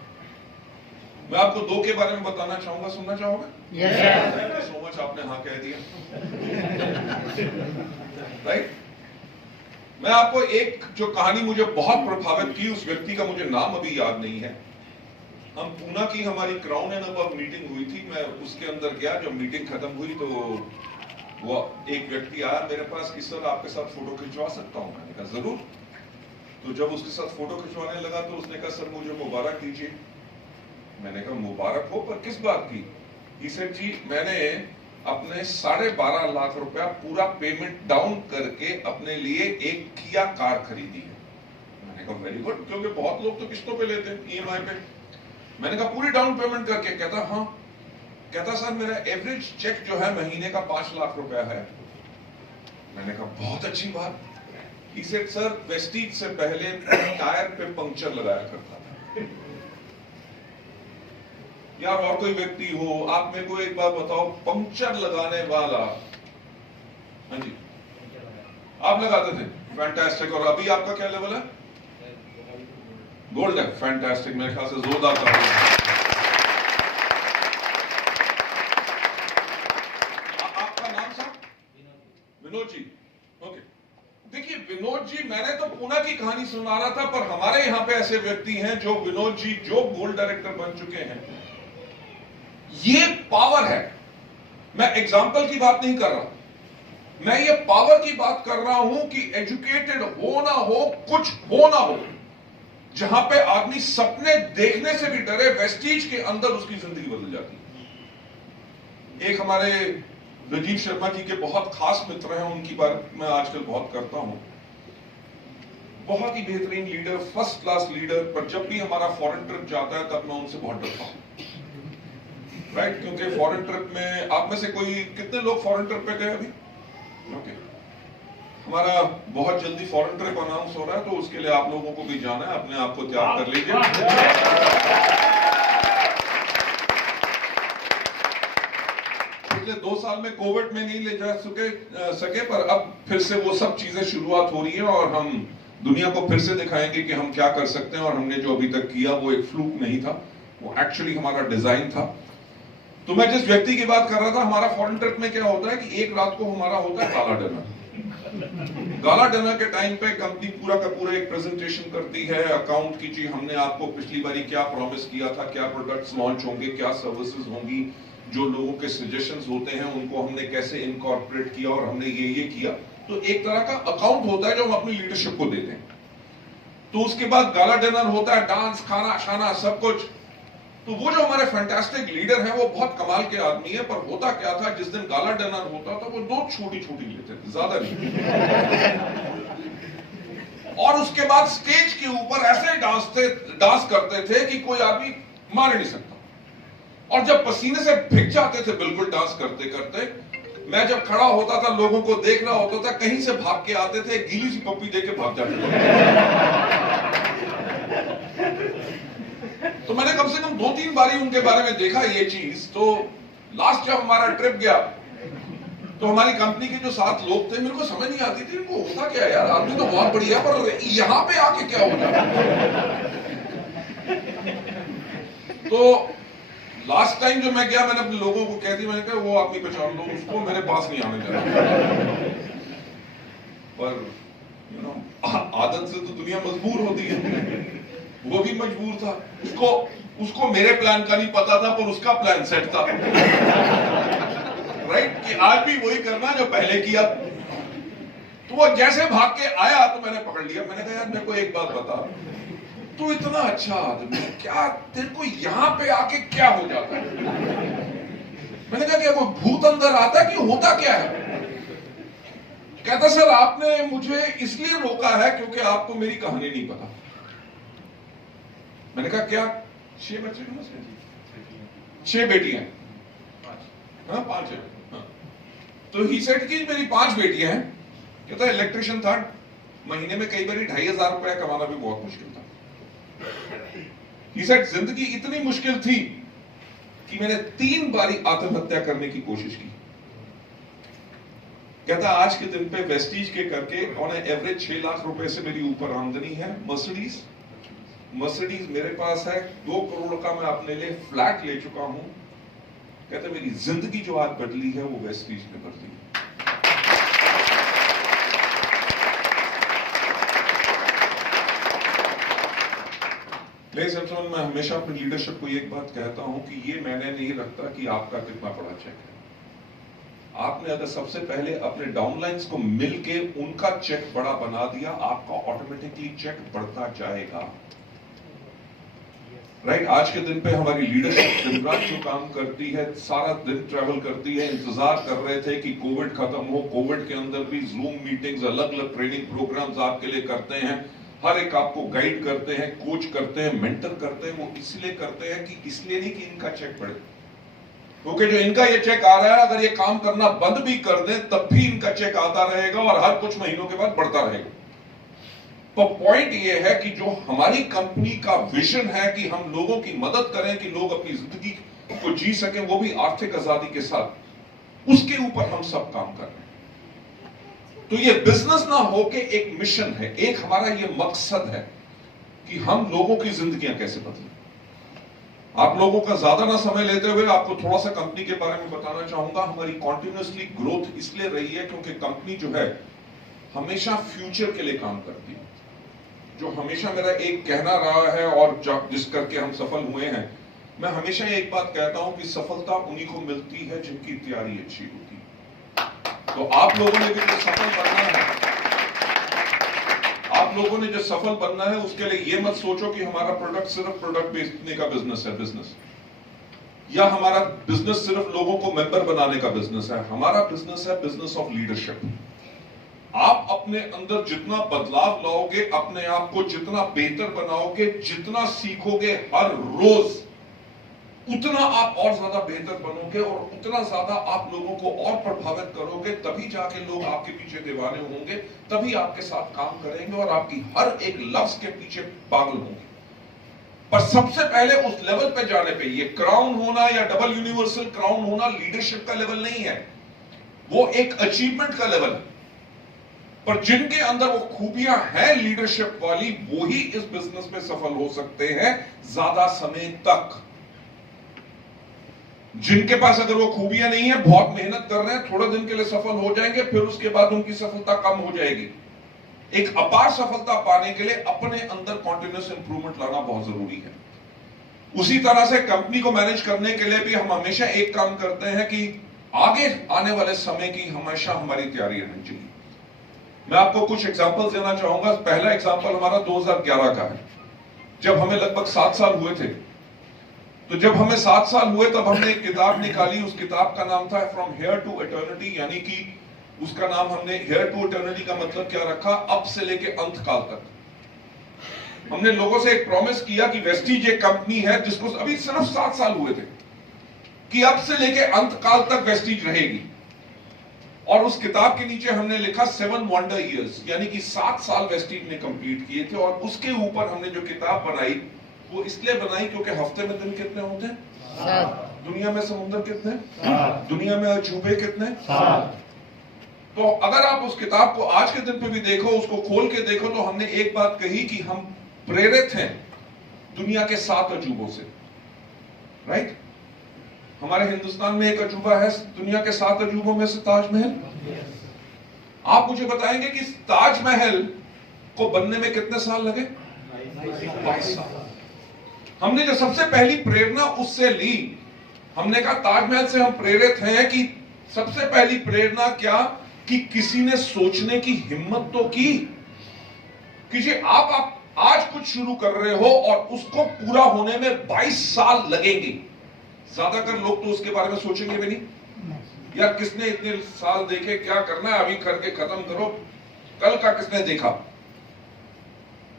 मैं आपको 2 के बारे में बताना चाहूंगा, सुनना चाहोगे? थैंक यू सो मच, आपने हाँ कह दिया। राइट, मैं आपको एक जो कहानी मुझे बहुत प्रभावित की, उस व्यक्ति का मुझे नाम अभी याद नहीं है। हम पूना की हमारी क्राउन एंड अबव मीटिंग हुई थी, मैं उसके अंदर गया। जब मीटिंग खत्म हुई तो वो एक व्यक्ति आया मेरे पास कि सर आपके साथ फोटो खिंचवा सकता हूं? मैंने कहा जरूर। तो जब उसके साथ फोटो खिंचवाने लगा तो उसने कहा सर मुझे मुबारक दीजिए। मैंने कहा मुबारक हो, पर किस बात की? ही सेड जी मैंने अपने 12.5 लाख रुपया पूरा पेमेंट डाउन करके अपने लिए एक किया कार खरीदी है। मैंने कहा वेरी गुड, क्योंकि बहुत लोग तो किस्तों पे लेते हैं, ईएमआई पे। मैंने कहा पूरी डाउन पेमेंट करके? कहता हाँ। कहता सर मेरा एवरेज चेक जो है महीने का 5 लाख रुपया है। मैंने कहा बहुत अच्छी बात। ही सेड सर वेस्टीज से पहले टायर पे पंक्चर लगाया करता था। यार और कोई व्यक्ति हो, आप मेरे को एक बार बताओ, पंक्चर लगाने वाला, हाँ जी आप लगाते थे, फैंटास्टिक। और अभी आपका क्या लेवल है? गोल्ड है, फैंटास्टिक। मेरे ख्याल से जोरदार तालियां। आपका नाम साहब? विनोद जी। ओके, देखिए विनोद जी, मैंने तो पूना की कहानी सुना रहा था, पर हमारे यहां पे ऐसे व्यक्ति हैं जो विनोद जी जो गोल्ड डायरेक्टर बन चुके हैं। ये पावर है। मैं एग्जाम्पल की बात नहीं कर रहा, मैं ये पावर की बात कर रहा हूं कि एजुकेटेड हो ना हो, कुछ हो ना हो, जहां पे आदमी सपने देखने से भी डरे, वेस्टीज के अंदर उसकी जिंदगी बदल जाती है। एक हमारे राजीव शर्मा जी के बहुत खास मित्र हैं, उनकी बात मैं आजकल बहुत करता हूं। बहुत ही बेहतरीन लीडर, फर्स्ट क्लास लीडर, पर जब भी हमारा फॉरेन ट्रिप जाता है तब मैं उनसे बहुत डरता हूं, राइट? क्योंकि फॉरेन ट्रिप में आप में से कोई कितने लोग फॉरेन ट्रिप पे गए अभी? ओके, हमारा बहुत जल्दी फॉरेन ट्रिप अनाउंस हो रहा है, तो उसके लिए आप लोगों को भी जाना है, अपने आप को तैयार कर लीजिए। पिछले 2 साल में कोविड में नहीं ले जा सके, पर अब फिर से वो सब चीजें शुरुआत हो रही है और हम दुनिया को फिर से दिखाएंगे कि हम क्या कर सकते हैं। और हमने जो अभी तक किया वो एक फ्लूक नहीं था, वो एक्चुअली हमारा डिजाइन था। तो मैं जिस व्यक्ति की बात कर रहा था, हमारा फॉरेन ट्रिप में क्या होता है कि एक रात को हमारा होता है गाला डिनर। गाला डिनर के टाइम पे कंपनी पूरा का पूरा एक प्रेजेंटेशन करती है अकाउंट की, जी हमने आपको पिछली बारी क्या प्रॉमिस किया था, क्या प्रोडक्ट्स लॉन्च होंगे, क्या सर्विसेज होंगी, जो लोगों के सजेशंस होते हैं उनको हमने कैसे इनकॉर्पोरेट किया और हमने ये किया। तो एक तरह का अकाउंट होता है जो हम अपनी लीडरशिप को देते हैं। तो उसके बाद गाला डिनर होता है, डांस, खाना खाना सब कुछ। तो वो जो हमारे फैंटास्टिक लीडर हैं वो बहुत कमाल के आदमी है, पर होता क्या था, जिस दिन गाला डिनर होता था वो 2 छोटी छोटी लेते थे, ज्यादा नहीं। और उसके बाद स्टेज के ऊपर ऐसे डांस करते थे कि कोई आदमी मार नहीं सकता। और जब पसीने से भिग जाते थे बिल्कुल डांस करते करते, मैं जब खड़ा होता था लोगों को देख रहा होता था, कहीं से भाग के आते थे, गीली सी पप्पी दे के भाग जाते थे। तो मैंने कम से कम 2-3 बारी उनके बारे में देखा ये चीज। तो लास्ट जब हमारा ट्रिप गया तो हमारी कंपनी के जो 7 लोग थे, मेरे को समझ नहीं आती थी इनको होता क्या यार, आदमी तो बहुत बढ़िया, पर यहां पे आके क्या हो जाता। तो लास्ट टाइम जो मैं गया, मैंने अपने लोगों को कह दी, मैंने कहा वो आदमी पहचान लो, उसको मेरे पास नहीं आने देना। पर आदत से तो दुनिया मजबूर होती है, वो भी मजबूर था। उसको मेरे प्लान का नहीं पता था, पर उसका प्लान सेट था, राइट? कि आज भी वही करना जो पहले किया। तो वो जैसे भाग के आया तो मैंने पकड़ लिया। मैंने कहा यार मेरे को एक बात बता, तू इतना अच्छा आदमी, क्या तेरे को यहां पे आके क्या हो जाता है? मैंने कहा क्या वो भूत अंदर आता है कि होता क्या है? कहता सर आपने मुझे इसलिए रोका है क्योंकि आपको मेरी कहानी नहीं पता। मैंने कहा क्या? 6 बच्चे हैं, 6 बेटियां, 5 है। हाँ। तो ही सेड कि मेरी 5 बेटियां हैं। कहता इलेक्ट्रिशियन था, महीने में कई बार 2,500 रुपया कमाना भी बहुत मुश्किल था। ही सेड जिंदगी इतनी मुश्किल थी कि मैंने 3 बारी आत्महत्या करने की कोशिश की। कहता आज के दिन पे वेस्टीज के करके ऑन एवरेज 6 लाख रुपए से मेरी ऊपर आमदनी है। मर्सिडीज मेरे पास है, 2 करोड़ का मैं अपने लिए फ्लैट ले चुका हूं। कहते मेरी जिंदगी जो आज बदली है वो वेस्टीज ने बदली। लेडीज एंड जेंटलमैन, मैं हमेशा अपनी लीडरशिप को एक बात कहता हूं कि ये मैंने नहीं रखता कि आपका कितना बड़ा चेक है। आपने अगर सबसे पहले अपने डाउनलाइंस को मिलके उनका चेक बड़ा बना दिया, आपका ऑटोमेटिकली चेक बढ़ता जाएगा। राइट? आज के दिन पे हमारी लीडरशिप दिन रात जो काम करती है, सारा दिन ट्रैवल करती है। इंतजार कर रहे थे कि कोविड खत्म हो। कोविड के अंदर भी जूम मीटिंग्स, अलग अलग ट्रेनिंग प्रोग्राम्स आपके लिए करते हैं। हर एक आपको गाइड करते हैं, कोच करते हैं, मेंटर करते हैं। वो इसलिए करते हैं कि इसलिए नहीं कि इनका चेक बढ़े, क्योंकि जो इनका ये चेक आ रहा है, अगर ये काम करना बंद भी कर दें तब भी इनका चेक आता रहेगा और हर कुछ महीनों के बाद बढ़ता रहेगा। तो पॉइंट ये है कि जो हमारी कंपनी का विजन है कि हम लोगों की मदद करें कि लोग अपनी जिंदगी को जी सकें, वो भी आर्थिक आजादी के साथ, उसके ऊपर हम सब काम कर रहे हैं। तो ये बिजनेस ना होके एक मिशन है, एक हमारा ये मकसद है कि हम लोगों की जिंदगियां कैसे बदलें। आप लोगों का ज्यादा ना समय लेते हुए आपको थोड़ा सा कंपनी के बारे में बताना चाहूंगा। हमारी कॉन्टिन्यूसली ग्रोथ इसलिए रही है क्योंकि कंपनी जो है हमेशा फ्यूचर के लिए काम करती है। जो हमेशा मेरा एक कहना रहा है और जिस करके हम सफल हुए हैं, मैं हमेशा एक बात कहता हूं कि सफलता उन्हीं को मिलती है जिनकी तैयारी अच्छी होती है। तो आप लोगों ने भी जो सफल बनना है, आप लोगों ने जो सफल बनना है, उसके लिए ये मत सोचो कि हमारा प्रोडक्ट सिर्फ प्रोडक्ट बेचने का बिजनेस है, बिजनेस, या हमारा बिजनेस सिर्फ लोगों को मेंबर बनाने का बिजनेस है। हमारा बिजनेस है बिजनेस ऑफ लीडरशिप। आप अपने अंदर जितना बदलाव लाओगे, अपने आप को जितना बेहतर बनाओगे, जितना सीखोगे हर रोज, उतना आप और ज्यादा बेहतर बनोगे और उतना ज्यादा आप लोगों को और प्रभावित करोगे। तभी जाके लोग आपके पीछे दीवाने होंगे, तभी आपके साथ काम करेंगे और आपकी हर एक लफ्ज के पीछे पागल होंगे। पर सबसे पहले उस लेवल पे जाने पे, ये क्राउन होना या डबल यूनिवर्सल क्राउन होना लीडरशिप का लेवल नहीं है, वो एक अचीवमेंट का लेवल है। पर जिनके अंदर वो खूबियां हैं लीडरशिप वाली, वो ही इस बिजनेस में सफल हो सकते हैं ज्यादा समय तक। जिनके पास अगर वो खूबियां नहीं है, बहुत मेहनत कर रहे हैं, थोड़े दिन के लिए सफल हो जाएंगे, फिर उसके बाद उनकी सफलता कम हो जाएगी। एक अपार सफलता पाने के लिए अपने अंदर कॉन्टिन्यूअस इंप्रूवमेंट लाना बहुत जरूरी है। उसी तरह से कंपनी को मैनेज करने के लिए भी हम हमेशा एक काम करते हैं कि आगे आने वाले समय की हमेशा हमारी तैयारी रहनी चाहिए। मैं आपको कुछ एग्जांपल्स देना चाहूंगा। पहला एग्जांपल हमारा 2011 का है, जब हमें लगभग 7 साल हुए थे। तो जब हमें 7 साल हुए तब हमने एक किताब निकाली। उस किताब का नाम था फ्रॉम हियर टू इटर्निटी, यानी कि उसका नाम हमने हियर टू इटर्निटी का मतलब क्या रखा, अब से लेके अंत काल तक। हमने लोगों से एक प्रॉमिस किया कि वेस्टीज एक कंपनी है जिसको अभी सिर्फ 7 साल हुए थे, कि अब से लेके अंत काल तक वेस्टीज रहेगी। और उस किताब के नीचे हमने लिखा 7 वंडर ईयर्स, यानी कि 7 साल वेस्टीज ने कंप्लीट किए थे। और उसके ऊपर हमने जो किताब बनाई वो इसलिए बनाई क्योंकि हफ्ते में दिन कितने होते हैं? 7। दुनिया में समुद्र कितने? 7। दुनिया में अजूबे कितने? 7। तो अगर आप उस किताब को आज के दिन पे भी देखो, उसको खोल के देखो, तो हमने एक बात कही कि हम प्रेरित हैं दुनिया के 7 अजूबों से। राइट? हमारे हिंदुस्तान में एक अजूबा है दुनिया के 7 अजूबों में से, ताजमहल। आप मुझे बताएंगे कि ताजमहल को बनने में कितने साल लगे? 22 साल। हमने जो सबसे पहली प्रेरणा उससे ली, हमने कहा ताजमहल से हम प्रेरित हैं कि सबसे पहली प्रेरणा क्या, कि किसी ने सोचने की हिम्मत तो की कि आप आज कुछ शुरू कर रहे हो और उसको पूरा होने में 22 साल लगेंगे। ज्यादातर लोग तो उसके बारे में सोचेंगे भी नहीं, यार किसने इतने साल देखे, क्या करना है, अभी करके खत्म करो, कल का किसने देखा।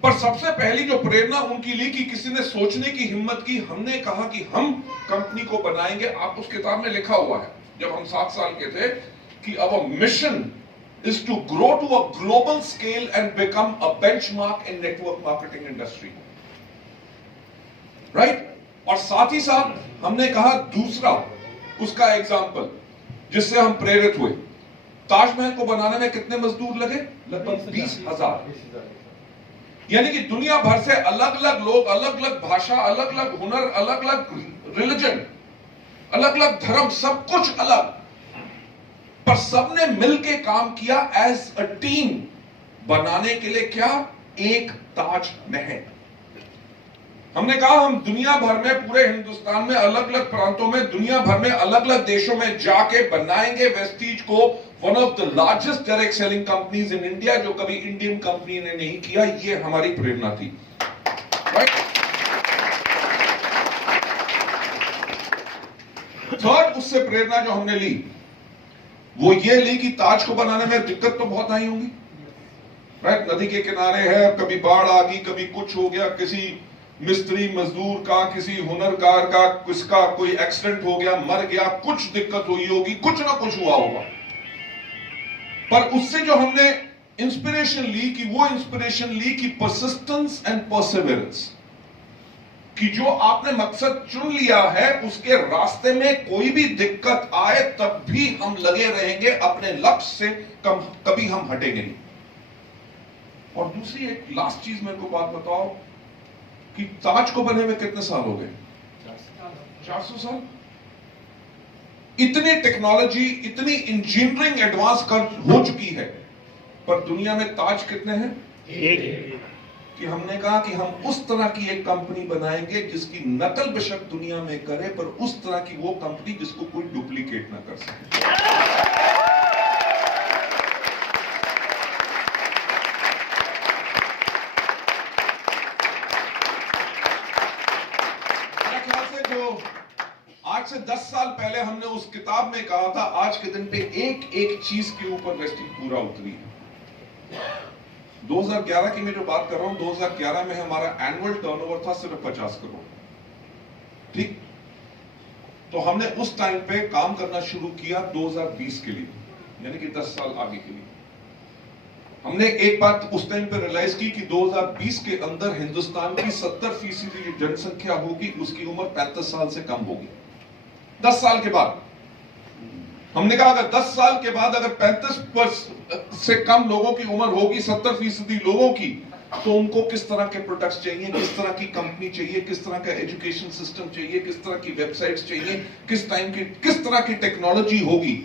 पर सबसे पहली जो प्रेरणा उनकी ली कि किसी ने सोचने की हिम्मत की, हमने कहा कि हम कंपनी को बनाएंगे। आप उस किताब में लिखा हुआ है जब हम 7 साल के थे कि our mission is to grow to a global scale and become a benchmark in network marketing industry. Right? और साथ ही साथ हमने कहा दूसरा उसका एग्जाम्पल जिससे हम प्रेरित हुए, ताजमहल को बनाने में कितने मजदूर लगे? लगभग 20,000। यानी कि दुनिया भर से अलग अलग लोग, अलग अलग भाषा, अलग अलग हुनर, अलग अलग रिलीजन, अलग अलग धर्म, सब कुछ अलग, पर सबने मिलके काम किया एज अ टीम बनाने के लिए क्या? एक ताजमहल। हमने कहा हम दुनिया भर में, पूरे हिंदुस्तान में अलग अलग प्रांतों में, दुनिया भर में अलग अलग देशों में जाके बनाएंगे वेस्टीज को one of the largest direct selling companies in India, जो कभी इंडियन कंपनी ने नहीं किया। ये हमारी प्रेरणा थी, राइट। थर्ड, उससे प्रेरणा जो हमने ली वो ये ली कि ताज को बनाने में दिक्कत तो बहुत आई होंगी, राइट। नदी के किनारे है, कभी बाढ़ आ गई, कभी कुछ हो गया, किसी मिस्त्री मजदूर का, किसी हुनरकार का, किसका कोई एक्सीडेंट हो गया, मर गया, कुछ दिक्कत हुई होगी, कुछ ना कुछ हुआ होगा। पर उससे जो हमने इंस्पिरेशन ली कि वो इंस्पिरेशन ली कि परसिस्टेंस एंड परसिवरेंस, कि जो आपने मकसद चुन लिया है उसके रास्ते में कोई भी दिक्कत आए तब भी हम लगे रहेंगे अपने लक्ष्य से, कभी हम हटेंगे नहीं। और दूसरी एक लास्ट चीज मेरे को बात बताओ कि ताज को बने में कितने साल हो गए? 400 साल। इतनी टेक्नोलॉजी, इतनी इंजीनियरिंग एडवांस हो चुकी है, पर दुनिया में ताज कितने हैं? एक। कि हमने कहा कि हम उस तरह की एक कंपनी बनाएंगे जिसकी नकल बेशक दुनिया में करे, पर उस तरह की वो कंपनी जिसको कोई डुप्लीकेट ना कर सके। आज से 10 साल पहले हमने उस किताब में कहा था, आज के दिन पे एक एक चीज के ऊपर वेस्टीज पूरा उतरी है। 2011 की मैं जो बात कर रहा हूं, 2011 में हमारा एनुअल टर्नओवर था सिर्फ 50 करोड़, ठीक। तो हमने उस टाइम पे काम करना शुरू किया 2020 के लिए, यानी कि 10 साल आगे के लिए। हमने एक बात उस टाइम पे रियलाइज की कि 2020 के अंदर हिंदुस्तान की 70% जो जनसंख्या होगी उसकी उम्र 35 साल से कम होगी। 10 साल के बाद हमने कहा अगर 10 साल के बाद अगर 35% से कम लोगों की उम्र होगी, 70% लोगों की, तो उनको किस तरह के प्रोडक्ट्स चाहिए, किस तरह की कंपनी चाहिए, किस तरह का एजुकेशन सिस्टम चाहिए, किस तरह की वेबसाइट्स चाहिए, किस तरह की टेक्नोलॉजी होगी।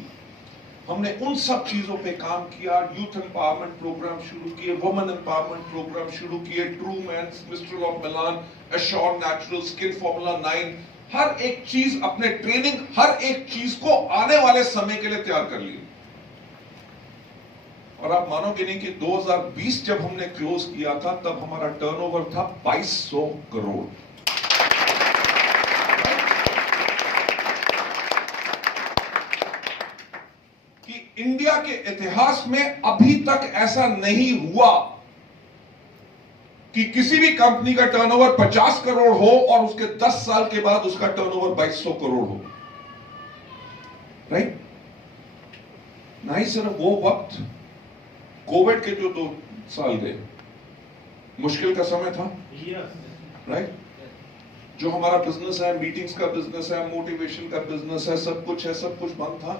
हमने उन सब चीजों पे काम किया। यूथ एम्पावरमेंट प्रोग्राम शुरू किए, वुमेन एम्पावरमेंट प्रोग्राम शुरू किए, True Man's, Mistral of Milan, Assure Natural, Skin Formula 9, हर एक चीज अपने ट्रेनिंग, हर एक चीज को आने वाले समय के लिए तैयार कर लिए। और आप मानोगे नहीं कि 2020 जब हमने क्लोज किया था तब हमारा टर्नओवर था 2200 करोड़। कि इंडिया के इतिहास में अभी तक ऐसा नहीं हुआ कि किसी भी कंपनी का टर्नओवर 50 करोड़ हो और उसके 10 साल के बाद उसका टर्नओवर 2200 करोड़ हो, राइट। ना ही सिर्फ वो वक्त, कोविड के जो 2 साल गए, मुश्किल का समय था, राइट। जो हमारा बिजनेस है, मीटिंग्स का बिजनेस है, मोटिवेशन का बिजनेस है, सब कुछ बंद था,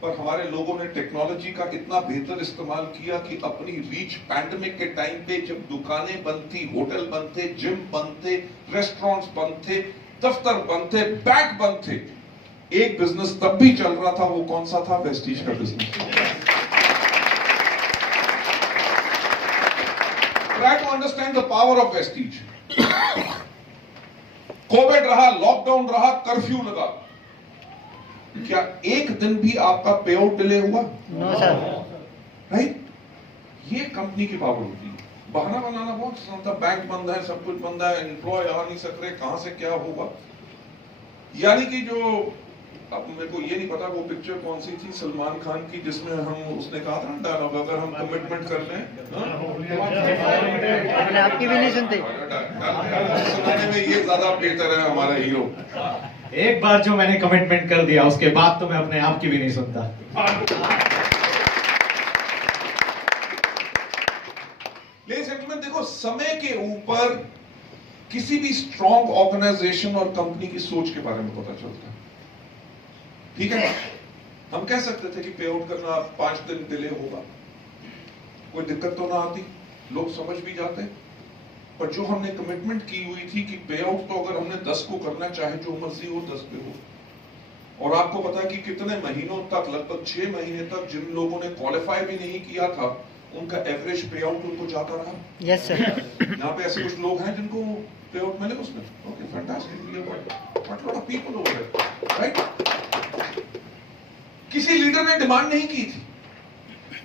पर हमारे लोगों ने टेक्नोलॉजी का इतना बेहतर इस्तेमाल किया कि अपनी रीच, पैंडेमिक के टाइम पे जब दुकानें बंद थी, होटल बंद थे, जिम बंद थे, रेस्टोरेंट्स बंद थे, दफ्तर बंद थे, बैंक बंद थे, एक बिजनेस तब भी चल रहा था। वो कौन सा था? वेस्टीज का बिजनेस। Try to understand the power of Vestige. Covid रहा, लॉकडाउन रहा, कर्फ्यू लगा, क्या एक दिन भी आपका पे आउट डिले हुआ? No sir, right. ये कंपनी की पावर होती है। बहाना बनाना बहुत आसान था, बैंक बंद है, सब कुछ बंद है, एम्प्लॉय आ नहीं सक रहे, कहां से क्या होगा। यानी कि जो, अब मेरे को ये नहीं पता वो पिक्चर कौन सी थी सलमान खान की जिसमें उसने कहा था ना, अगर हम कमिटमेंट कर लें, आपकी भी नहीं सुनते, सुनाने में ये ज्यादा बेहतर है हमारा हीरो। एक बार जो मैंने कमिटमेंट कर दिया उसके बाद तो मैं अपने आप की भी नहीं सुनता। लेडीज एंड जेंटलमैन, देखो समय के ऊपर किसी भी स्ट्रॉन्ग ऑर्गेनाइजेशन और कंपनी की सोच के बारे में पता चलता है, ठीक है। हम कह सकते थे कि पे आउट करना 5 दिन डिले होगा, कोई दिक्कत तो ना आती, लोग समझ भी जाते। पर जो हमने कमिटमेंट की हुई थी कि पे आउट तो अगर हमने 10 को करना, चाहे जो मर्जी हो 10 पे हो। और आपको पता है कि कितने महीनों तक, लगभग 6 महीने तक जिन लोगों ने क्वालिफाई भी नहीं किया था, उनका एवरेज पे आउट उनको जाता रहा? Yes sir. यहाँ पे ऐसे कुछ लोग हैं जिनको पे आउट मिले उसमें? Okay, fantastic, what lot of people over there, right? किसी लीडर ने डिमांड नहीं की थी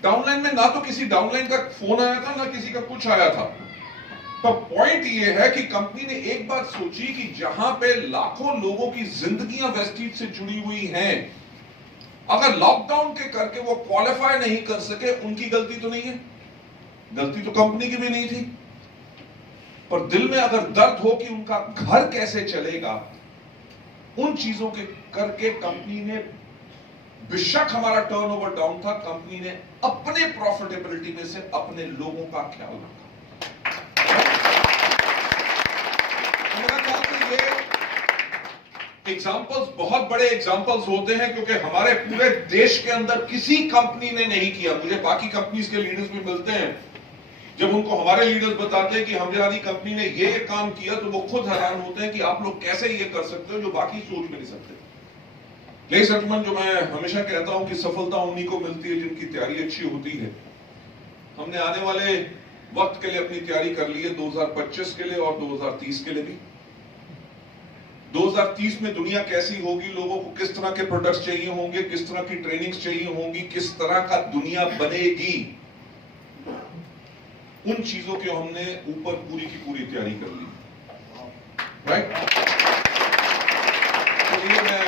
डाउनलाइन में, ना तो किसी डाउनलाइन का फोन आया था, ना किसी का कुछ आया था। पर पॉइंट ये है कि कंपनी ने एक बात सोची कि जहां पे लाखों लोगों की जिंदगियां वेस्टीज से जुड़ी हुई हैं, अगर लॉकडाउन के करके वो क्वालिफाई नहीं कर सके, उनकी गलती तो नहीं है, गलती तो कंपनी की भी नहीं थी। पर दिल में अगर दर्द हो कि उनका घर कैसे चलेगा, उन चीजों के करके कंपनी ने, बेशक हमारा टर्नओवर डाउन था, कंपनी ने अपने प्रॉफिटेबिलिटी में से अपने लोगों का ख्याल रखा। मेरा ख्याल से ये एग्जांपल्स बहुत बड़े एग्जांपल्स होते हैं, क्योंकि हमारे पूरे देश के अंदर किसी कंपनी ने नहीं किया। मुझे बाकी कंपनीज के लीडर्स भी मिलते हैं, जब उनको हमारे लीडर्स बताते हैं कि हमारी कंपनी ने ये काम किया, तो वो खुद हैरान होते हैं कि आप लोग कैसे ये कर सकते हो जो बाकी सोच भी नहीं सकते। लेडीज एंड जेंटलमैन, जो मैं हमेशा कहता हूं कि सफलता उन्हीं को मिलती है जिनकी तैयारी अच्छी होती है। हमने आने वाले वक्त के लिए अपनी तैयारी कर ली है, 2025 के लिए और 2030 के लिए भी। 2030 में दुनिया कैसी होगी, लोगों को किस तरह के प्रोडक्ट्स चाहिए होंगे, किस तरह की ट्रेनिंग्स चाहिए होंगी, किस तरह का दुनिया बनेगी, उन चीजों के हमने ऊपर पूरी की पूरी तैयारी कर ली, राइट? तो ये मैं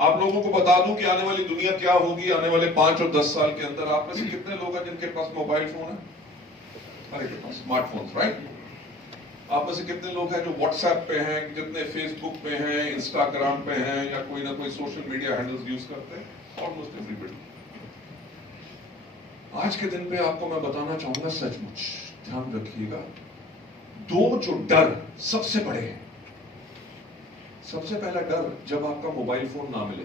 आप लोगों को बता दूं कि आने वाली दुनिया क्या होगी आने वाले 5 और 10 साल के अंदर। आप में से कितने लोग हैं जिनके पास मोबाइल फोन है? हर एक के पास स्मार्टफोन्स, राइट? आप में से कितने लोग हैं जो व्हाट्सएप पे हैं, जितने फेसबुक पे हैं, इंस्टाग्राम पे हैं, या कोई ना कोई सोशल मीडिया हैंडल्स यूज करते हैं? Almost everybody. आज के दिन पे आपको मैं बताना चाहूंगा, सचमुच ध्यान रखिएगा, 2 जो डर सबसे बड़े हैं। सबसे पहला डर, जब आपका मोबाइल फोन ना मिले।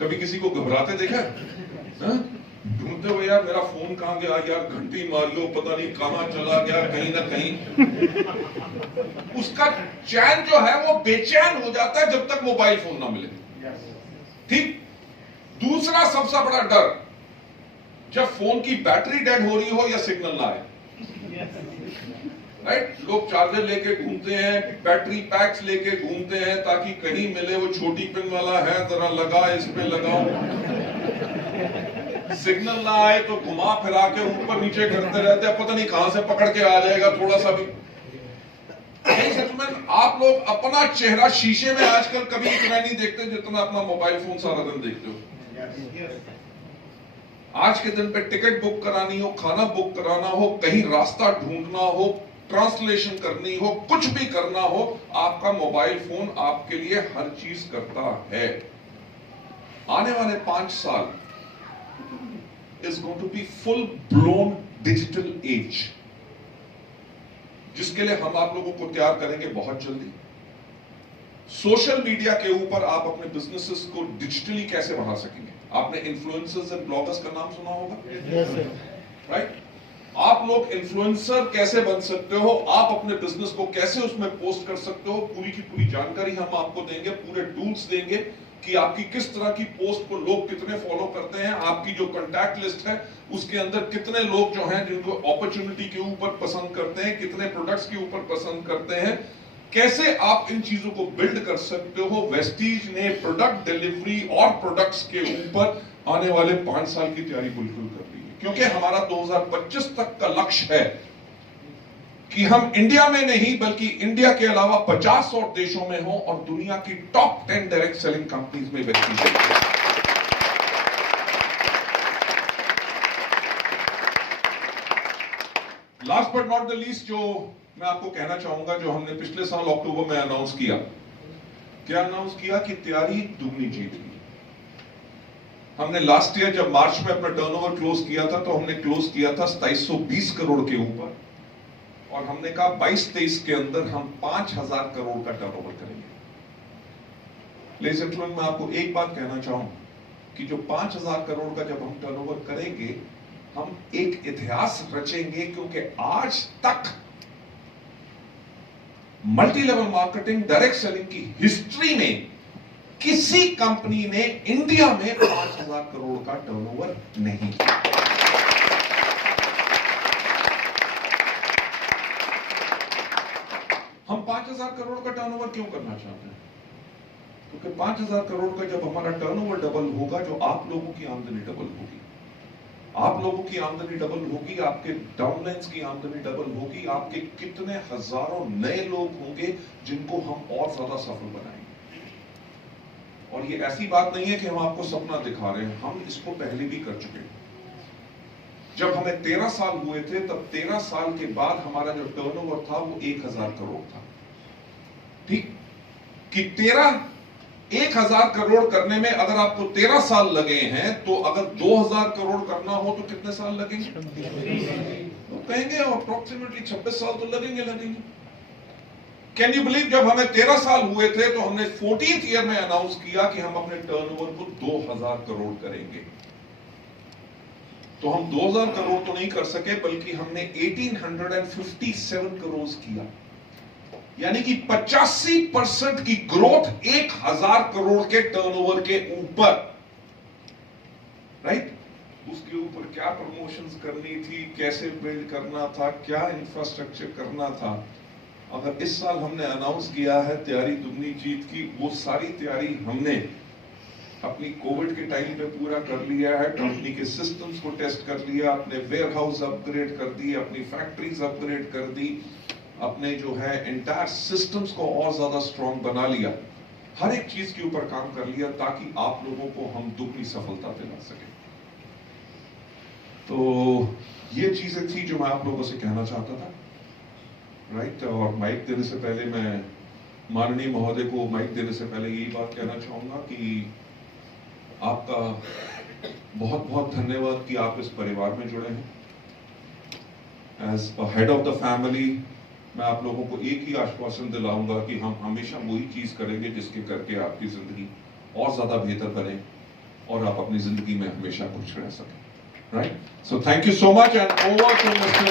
कभी किसी को घबराते देखा? ढूंढते हो यार मेरा फोन कहां गया, यार घंटी मार लो, पता नहीं कहां चला गया, कहीं ना कहीं। उसका चैन जो है वो बेचैन हो जाता है जब तक मोबाइल फोन ना मिले, ठीक? दूसरा सबसे बड़ा डर, जब फोन की बैटरी डेड हो रही हो या सिग्नल ना आए, राइट? लोग चार्जर लेके घूमते हैं, बैटरी पैक्स लेके घूमते हैं, ताकि कहीं मिले वो छोटी पिन वाला है, जरा लगा, इस पे लगाओ। सिग्नल ना आए तो घुमा फिरा के ऊपर नीचे करते रहते हैं, पता नहीं कहां से पकड़ के आ जाएगा थोड़ा सा भी। आप लोग अपना चेहरा शीशे में आजकल कभी इतना नहीं देखते जितना अपना मोबाइल फोन सारा दिन देखते हो। आज के दिन पे टिकट बुक करानी हो, खाना बुक कराना हो, कहीं रास्ता ढूंढना हो, ट्रांसलेशन करनी हो, कुछ भी करना हो, आपका मोबाइल फोन आपके लिए हर चीज करता है। आने वाले 5 साल is going to be full blown digital age, जिसके लिए हम आप लोगों को तैयार करेंगे बहुत जल्दी। सोशल मीडिया के ऊपर आप अपने बिजनेसेस को डिजिटली कैसे बढ़ा सकेंगे? आपने इन्फ्लुएंसर्स एंड ब्लॉगर्स का नाम सुना होगा, राइट? आप लोग इन्फ्लुएंसर कैसे बन सकते हो, आप अपने बिजनेस को कैसे उसमें पोस्ट कर सकते हो, पूरी की पूरी जानकारी हम आपको देंगे, पूरे टूल्स देंगे कि आपकी किस तरह की पोस्ट को लोग कितने फॉलो करते हैं, आपकी जो कॉन्टैक्ट लिस्ट है उसके अंदर कितने लोग जो हैं जिनको अपॉर्चुनिटी के ऊपर पसंद करते हैं, कितने प्रोडक्ट्स के ऊपर पसंद करते हैं, कैसे आप इन चीजों को बिल्ड कर सकते हो। वेस्टीज ने प्रोडक्ट डिलीवरी और प्रोडक्ट्स के ऊपर आने वाले 5 साल की तैयारी बिल्कुल कर ली है, क्योंकि हमारा 2025 तक का लक्ष्य है कि हम इंडिया में नहीं बल्कि इंडिया के अलावा 50 और देशों में हो और दुनिया की टॉप 10 डायरेक्ट सेलिंग कंपनीज में वेस्टीज है। Last but not the least, जो मैं आपको कहना चाहूंगा, जो हमने पिछले साल अक्टूबर में अनाउंस किया, क्या अनाउंस किया कि तैयारी दुगनी जीत की। हमने लास्ट ईयर जब मार्च में अपना टर्नओवर क्लोज किया था, तो हमने क्लोज किया था 2720 करोड़ के ऊपर, और हमने कहा 22-23 के अंदर हम 5000 करोड़ का टर्नओवर करेंगे। लेडीज एंड जेंटलमैन, मैं आपको एक बात कहना चाहूं कि जो 5000 करोड़ का जब हम टर्नओवर करेंगे, हम एक इतिहास रचेंगे, क्योंकि आज तक multi level marketing, direct selling की हिस्ट्री में किसी कंपनी ने इंडिया में 5,000 करोड़ का टर्नओवर नहीं किया। हम 5,000 करोड़ का टर्नओवर क्यों करना चाहते हैं? क्योंकि 5,000 करोड़ का जब हमारा टर्नओवर डबल होगा, जो आप लोगों की आमदनी डबल होगी, आप लोगों की आमदनी डबल होगी, आपके डाउनलाइंस की आमदनी डबल होगी, आपके कितने हजारों नए लोग होंगे जिनको हम और ज्यादा सफल बनाएंगे। और ये ऐसी बात नहीं है कि हम आपको सपना दिखा रहे हैं, हम इसको पहले भी कर चुके हैं। जब हमें 13 साल हुए थे, तब 13 साल के बाद हमारा जो टर्नओवर था वो 1,000 करोड़ था। ठीक कि 1,000 करोड़ करने में अगर आपको 13 साल लगे हैं, तो अगर 2,000 करोड़ करना हो तो कितने साल लगेंगे? तो कहेंगे अप्रोक्सीमेटली 26 साल तो लगेंगे। कैन यू बिलीव, जब हमें 13 साल हुए थे तो हमने 14th ईयर में अनाउंस किया कि हम अपने टर्नओवर को 2,000 करोड़ करेंगे। तो हम 2,000 करोड़ तो नहीं कर सके, बल्कि हमने 1,857 करोड़ किया, यानी कि 85% की ग्रोथ 1,000 करोड़ के टर्नओवर के ऊपर। राइट? उसके ऊपर क्या प्रमोशंस करनी थी, कैसे बिल्ड करना था, क्या इंफ्रास्ट्रक्चर करना था। अगर इस साल हमने अनाउंस किया है तैयारी दुगनी जीत की, वो सारी तैयारी हमने अपनी कोविड के टाइम पे पूरा कर लिया है। कंपनी के सिस्टम्स को टेस्ट कर लिया, अपने वेयर हाउस अपग्रेड कर दिए, अपनी फैक्ट्रीज अपग्रेड कर दी, अपने जो है एंटायर सिस्टम्स को और ज्यादा स्ट्रॉन्ग बना लिया, हर एक चीज के ऊपर काम कर लिया ताकि आप लोगों को हम दुगनी सफलता दिला सके। तो ये चीजें थी जो मैं आप लोगों से कहना चाहता था। राइट? और माइक देने से पहले मैं माननीय महोदय को माइक देने से पहले यही बात कहना चाहूंगा कि आपका बहुत बहुत धन्यवाद कि आप इस परिवार में जुड़े हैं। As a head of the family मैं आप लोगों को एक ही आश्वासन दिलाऊंगा कि हम हमेशा वही चीज करेंगे जिसके करके आपकी जिंदगी और ज्यादा बेहतर बने और आप अपनी जिंदगी में हमेशा खुश रह सकें। Right? So thank you so much and over to mister